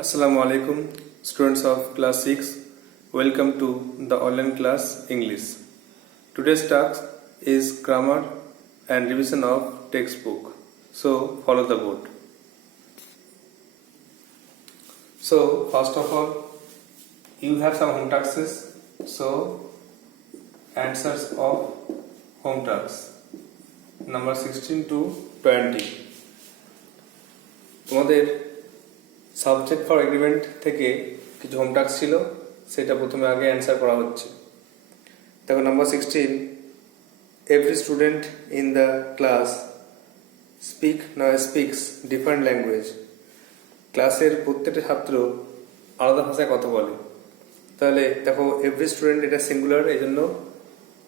Assalamu alaikum, students of class 6. Welcome to the online class English. Today's task is grammar and revision of textbook. So follow the board. So first of all, you have some home tasks. So answers of home tasks number 16 to 20. তোমাদের subject for agreement থেকে কিছু home task ছিল, সেটা প্রথমে আগে অ্যান্সার করা হচ্ছে। দেখো নাম্বার 16, every student in the class speaks different language. ক্লাসের প্রত্যেকটা ছাত্র আলাদা ভাষায় কথা বলে। তাহলে দেখো এভরি স্টুডেন্ট এটা সিঙ্গুলার, এই জন্য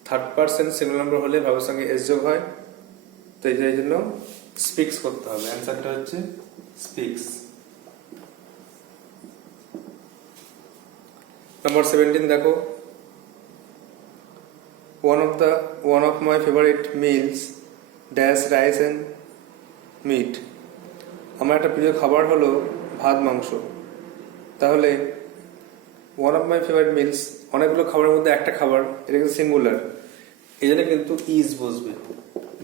থার্ড পার্সন সিঙ্গুলার নাম্বার হলে ভাবের সঙ্গে এস যোগ হয়, তো এই জন্য স্পিক্স করতে হবে। অ্যান্সারটা হচ্ছে স্পিক্স। Number 17 দেখো, one of my favorite meals dash rice and meat। আমার একটা প্রিয় খাবার হলো ভাত মাংস। তাহলে one of my favorite meals অনেকগুলো খাবারের মধ্যে একটা খাবার, এটা কিন্তু সিঙ্গুলার, এই জন্য কিন্তু ইজ বসবে।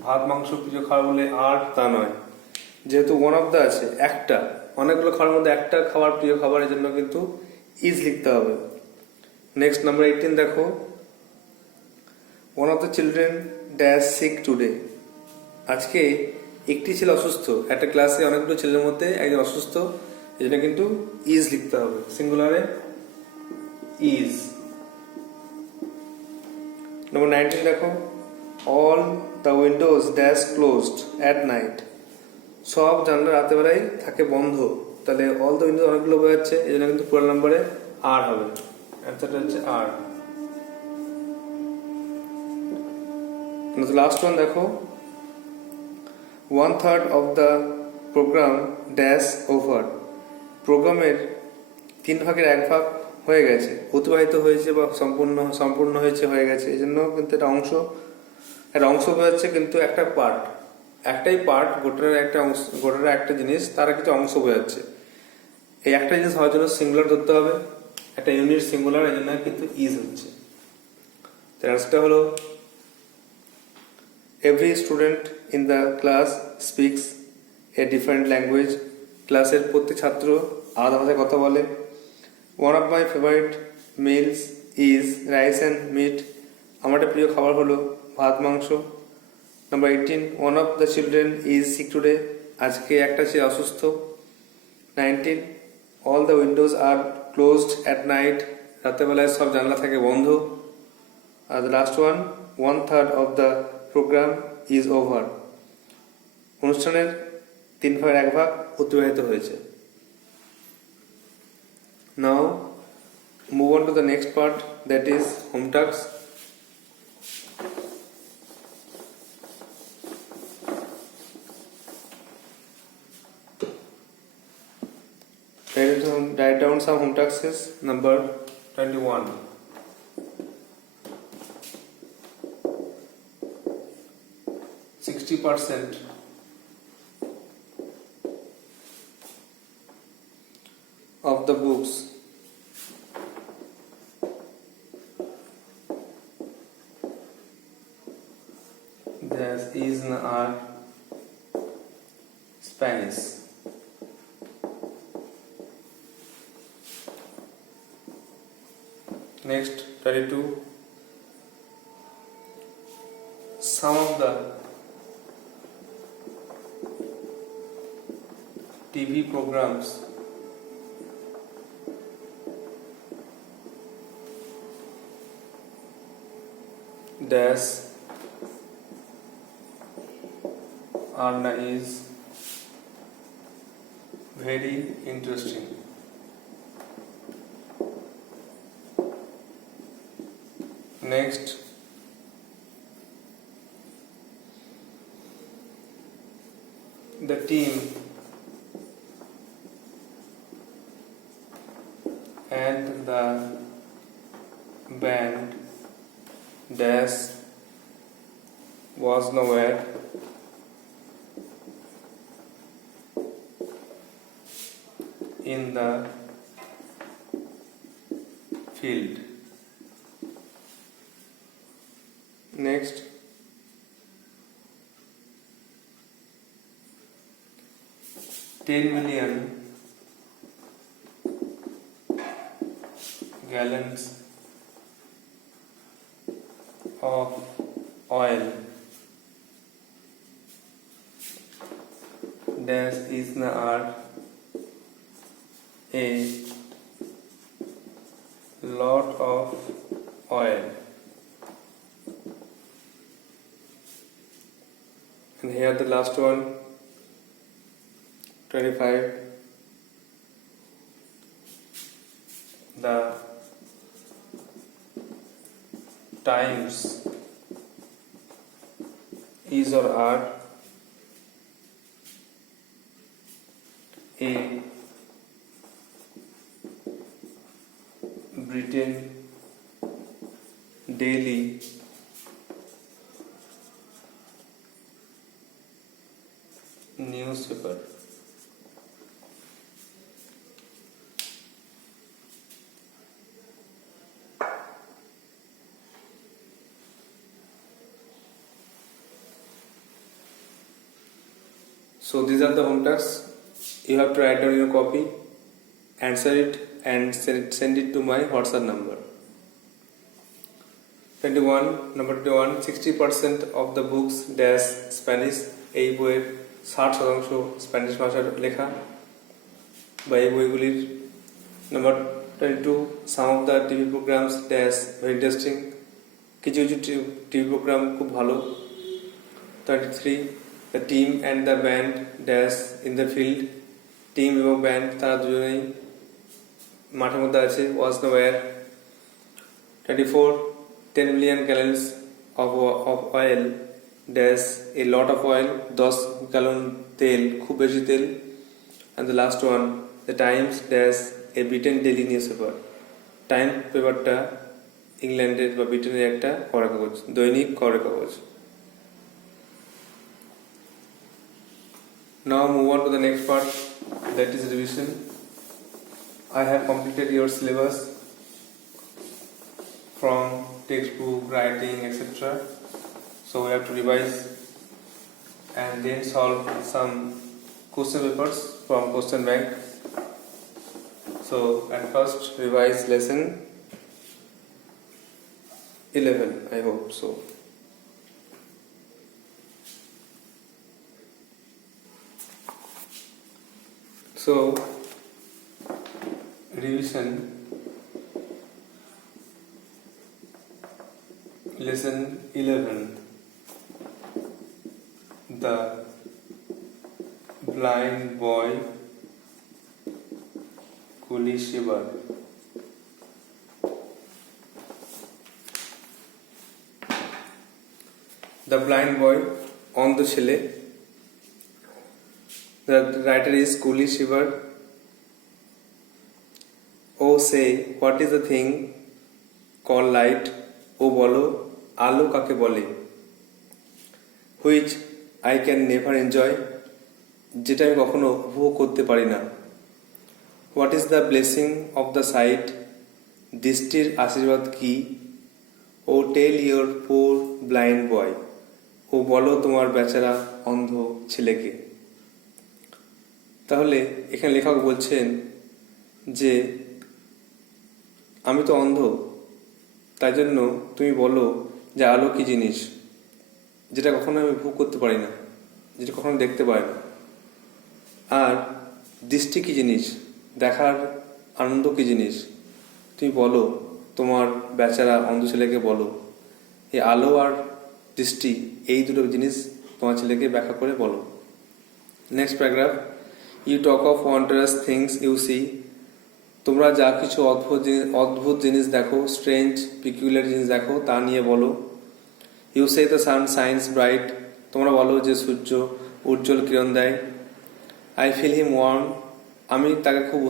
ভাত মাংস প্রিয় খাবার বলে আর তা নয়, যেহেতু ওয়ান অফ দ্য আছে, একটা, অনেকগুলো খাবারের মধ্যে একটা খাবার প্রিয় খাবার, এই জন্য কিন্তু ইজ লিখতে হবে। নেক্সট নাম্বার 18 দেখো, one of the children dash sick today. আজকে একটি ছেলে অসুস্থ। একটা ক্লাসে অনেকগুলো ছেলের মধ্যে একজন অসুস্থ, এই জন্য কিন্তু ইজ লিখতে হবে, সিঙ্গুলারে ইজ। নাম্বার 19 দেখো, all the Windows dash closed at night. সব জানলা রাতেবেলায় থাকে বন্ধ। তাহলে অল দ্য উইন্ডোজ অনেকগুলো বোঝাচ্ছে, এই জন্য কিন্তু পুরো নাম্বারে আর হবে। অ্যান্সারটা হচ্ছে আর। লাস্ট ওয়ান দেখো, 1/3 of the program dash over. প্রোগ্রামের 3 ভাগের 1 ভাগ হয়ে গেছে, অতিবাহিত হয়েছে বা সম্পূর্ণ হয়েছে, হয়ে গেছে। এই জন্য কিন্তু একটা অংশ বোঝাচ্ছে, কিন্তু একটা পার্ট, একটাই পার্ট, গোটার একটা জিনিস, তারা কিছু অংশ বোঝাচ্ছে। এই একটা জিনিস হওয়ার জন্য সিঙ্গুলার ধরতে হবে, একটা ইউনিট সিঙ্গুলার, এই জন্য কিন্তু ইজ হচ্ছে। আনসারটা হলো every student in the class speaks a different language. ক্লাসের প্রত্যেক ছাত্র আলাদা ভাষায় কথা বলে। One of my favourite meals is rice and meat. আমার একটা প্রিয় খাবার হলো ভাত মাংস। Number 18, one of the children is sick today. আজকে একটা ছেলে অসুস্থ। 19, all the windows are closed at night. রাতেরবেলায় সব জানলা থাকে বন্ধ। আর the last one, 1/3 of the programme is over. অনুষ্ঠানের 3 ভাগের 1 ভাগ অতিবাহিত হয়েছে। Now move on to the next part, that is home task. Write down some home tasks. Number 21. %60 of the books that is are Spanish. Next, 32. Some of the TV programs dash Arna is very interesting. Next, the team and the band dash was nowhere in the field. Next, 10 million gallons of oil dash is the are a lot of oil. And here the last one, 25. The times is or are a Britain daily newspaper. So these are the home tasks. You have to write down your copy, answer it, and send it to my WhatsApp number. 21. Number 21. 60% of the books dash Spanish. এই বইয়ের 60% স্প্যানিশ ভাষার লেখা বা এই বইগুলির। নাম্বার 22. Some of the TV programs dash very interesting. কিছু কিছু TV programme খুব ভালো। 23. The team and the band dash in the field. Team এবং ব্যান্ড তারা দুজনেই মাঠের মধ্যে আছে, was nowhere. 24. 10 million gallons of oil dash a lot of oil. 10 গ্যালন তেল, খুব বেশি তেল। And the last one, the Times dash a Britain daily newspaper. Time পেপারটা ইংল্যান্ডের বা ব্রিটেনের একটা খবরের কাগজ, দৈনিক খবরের কাগজ। Now move on to the next part, that is revision. I have completed your syllabus from textbook, writing, etc. So we have to revise and then solve some question papers from question bank. So at first revise lesson 11, I hope so. So revision lesson 11, the blind boy coolie shiver. The blind boy on the ছেলে. The writer is Coolie Shiver. Oh say, what is the thing called light? ও বলো, আলো কাকে বলে? Which I can never enjoy, যেটা আমি কখনো উপভোগ করতে পারি না। What is the blessing of the sight? দৃষ্টির আশীর্বাদ কি? Oh tell your poor blind boy, ও বলো তোমার বেচারা অন্ধ ছেলেকে। তাহলে এখানে লেখক বলছেন যে আমি তো অন্ধ, তাই জন্য তুমি বলো যে আলো কি জিনিস, যেটা কখনো আমি উপভোগ করতে পারি না, যেটা কখনো দেখতে পাই না। আর দৃষ্টি কি জিনিস, দেখার আনন্দ কি জিনিস, তুমি বলো তোমার বেচারা অন্ধ ছেলেকে বলো। এই আলো আর দৃষ্টি, এই দুটো জিনিস তোমার ছেলেকে ব্যাখ্যা করে বলো। Next paragraph, you talk of wondrous things you see. তোমরা যা কিছু অদ্ভুত জিনিস দেখো, স্ট্রেঞ্জ পিকুলার জিনিস দেখো, তা নিয়ে বলো। You say the sun shines bright. তোমরা বলো যে সূর্য উজ্জ্বল কিরণ দেয়। I feel him warm. আমি তাকে খুব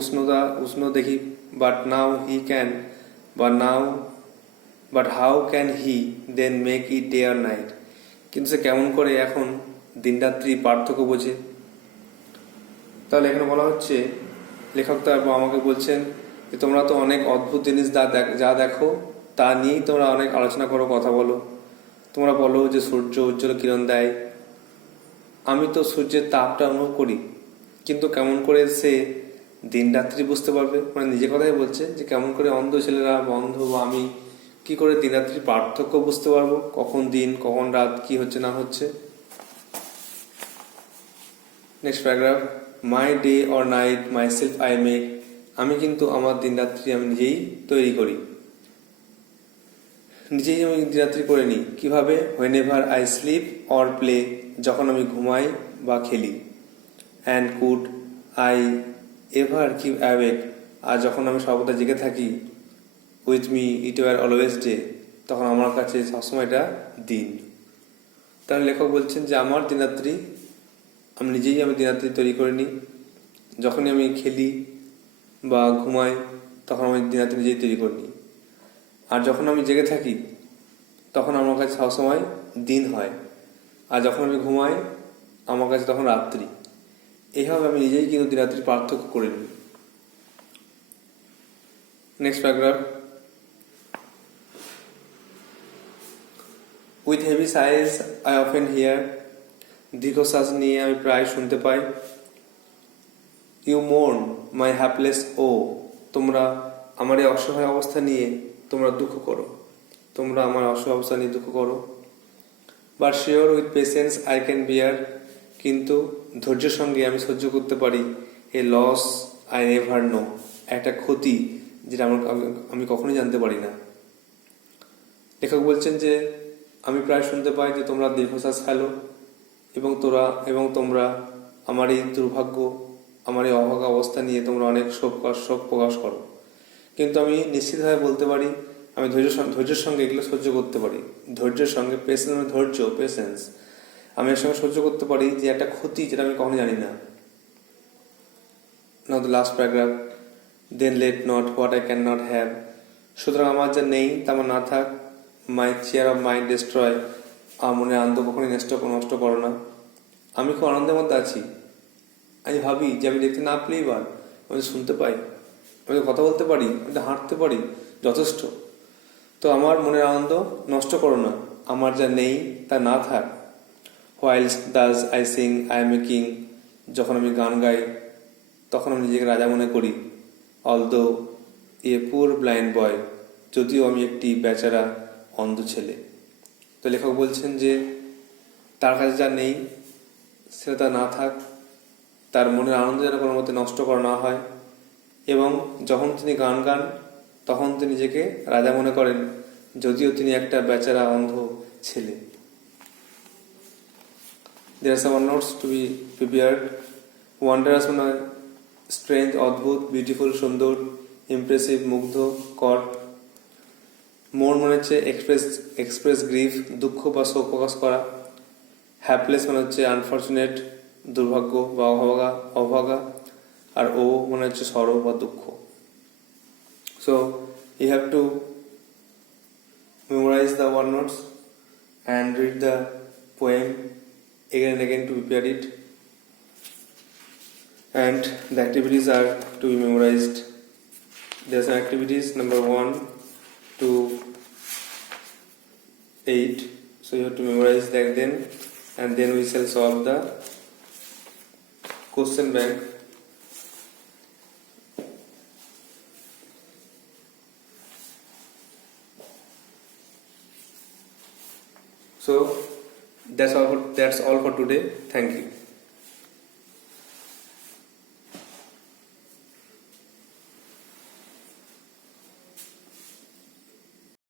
উষ্ণ দেখি। But how can he then make it day or night. কিন্তু সে কেমন করে এখন দিন রাত্রি পার্থক্য বোঝে। তাহলে এখানে বলা হচ্ছে লেখক তারপর আমাকে বলছেন যে তোমরা তো অনেক অদ্ভুত জিনিস যা দেখো তা নিয়েই তোমরা অনেক আলোচনা করো, কথা বলো। তোমরা বলো যে সূর্য উজ্জ্বল কিরণ দেয়, আমি তো সূর্যের তাপটা অনুভব করি, কিন্তু কেমন করে সে দিন রাত্রি বুঝতে পারবে? মানে নিজের কথাই বলছে যে কেমন করে অন্ধ ছেলেরা বা অন্ধ বা আমি কি করে দিন রাত্রির পার্থক্য বুঝতে পারবো, কখন দিন কখন রাত, কি হচ্ছে না হচ্ছে। Next paragraph, my day or night my self I make, আমি কিন্তু আমার দিন রাত্রি আমি নিজেই তৈরি করি, নিজেই আমি দিন রাত্রি করে নিই। কীভাবে? Whenever I sleep or play, যখন আমি ঘুমাই বা খেলি। And could I ever keep awake, আর যখন আমি সর্বদা জেগে থাকি। With me it were always day, তখন আমার কাছে সবসময় এটা দিন। তাহলে লেখক বলছেন যে আমার দিনরাত্রি আমি নিজেই দিনরাত্রি তৈরি করে নিই, যখনই আমি খেলি বা ঘুমাই তখন আমি দিনরাত্রি নিজেই তৈরি করে নিই। আর যখন আমি জেগে থাকি তখন আমার কাছে সবসময় দিন হয়, আর যখন আমি ঘুমাই আমার কাছে তখন রাত্রি। এইভাবে আমি নিজেই কিন্তু দিনরাত্রির পার্থক্য করে নিই। Next paragraph, with heavy size I often here, দীর্ঘশ্বাস নিয়ে আমি প্রায় শুনতে পাই। ইউ মোর্ন মাই হ্যাপলেস ও, তোমরা আমার এই অসহায় অবস্থা নিয়ে তোমরা দুঃখ করো, তোমরা আমার অসহায় অবস্থা নিয়ে দুঃখ করো। But sure with patience I can bear, কিন্তু ধৈর্যের সঙ্গে আমি সহ্য করতে পারি। A loss I never know, একটা ক্ষতি যেটা আমি কখনোই জানতে পারি না। লেখক বলছেন যে আমি প্রায় শুনতে পাই যে তোমরা দীর্ঘশ্বাস ফেলো এবং তোমরা আমার এই দুর্ভাগ্য, আমার এই অভাগা অবস্থা নিয়ে তোমরা অনেক শোক প্রকাশ করো, কিন্তু আমি নিশ্চিতভাবে বলতে পারি আমি ধৈর্যের সঙ্গে এগুলো সহ্য করতে পারি। ধৈর্যের সঙ্গে, পেশেন্স মানে ধৈর্য, পেশেন্স, আমি এর সঙ্গে সহ্য করতে পারি যে একটা ক্ষতি যেটা আমি কখনো জানি না। Now the last paragraph, then let not what I can not have, সুতরাং আমার যা নেই তা আমার না থাক। My cheer of mind destroy, আমার মনে আনন্দ কখনোই নষ্ট করো না। আমি খুব আনন্দের মধ্যে আছি, আমি ভাবি যে আমি দেখতে না পেলেই বা আমি শুনতে পাই, আমি কথা বলতে পারি, আমি হাঁটতে পারি, যথেষ্ট। তো আমার মনের আনন্দ নষ্ট করো না, আমার যা নেই তা না থাক। Whilst thus I sing I am a king, যখন আমি গান গাই তখন আমি নিজেকে রাজা মনে করি। অলদো এ পুর ব্লাইন্ড বয়, যদিও আমি একটি বেচারা অন্ধ ছেলে। তো লেখক বলছেন যে তার কাছে যা নেই সেটা তা না থাক, তার মনের আনন্দ যেন কোনো মতে নষ্ট করা না হয়, এবং যখন তিনি গান গান তখন তিনি নিজেকে রাজা মনে করেন, যদিও তিনি একটা বেচারা অন্ধ ছেলে। There are some notes to be prepared. Wondrous মানে স্ট্রেঞ্জ, অদ্ভুত, বিউটিফুল সুন্দর, ইমপ্রেসিভ মুগ্ধ কর। মোর মানে হচ্ছে এক্সপ্রেস গ্রিফ, দুঃখ বা শোক প্রকাশ করা। হ্যাপলেস মানে হচ্ছে আনফর্চুনেট, দুর্ভাগ্য বা অভাগা। আর ও মানে হচ্ছে সরো বা দুঃখ। So you have to memorize the one notes and read the poem again and again to prepare it, and the activities are to be memorized. There are some activities number 1 to 8, so you have to memorize that, then and then we shall solve the question bank. So that's all for today. Thank you.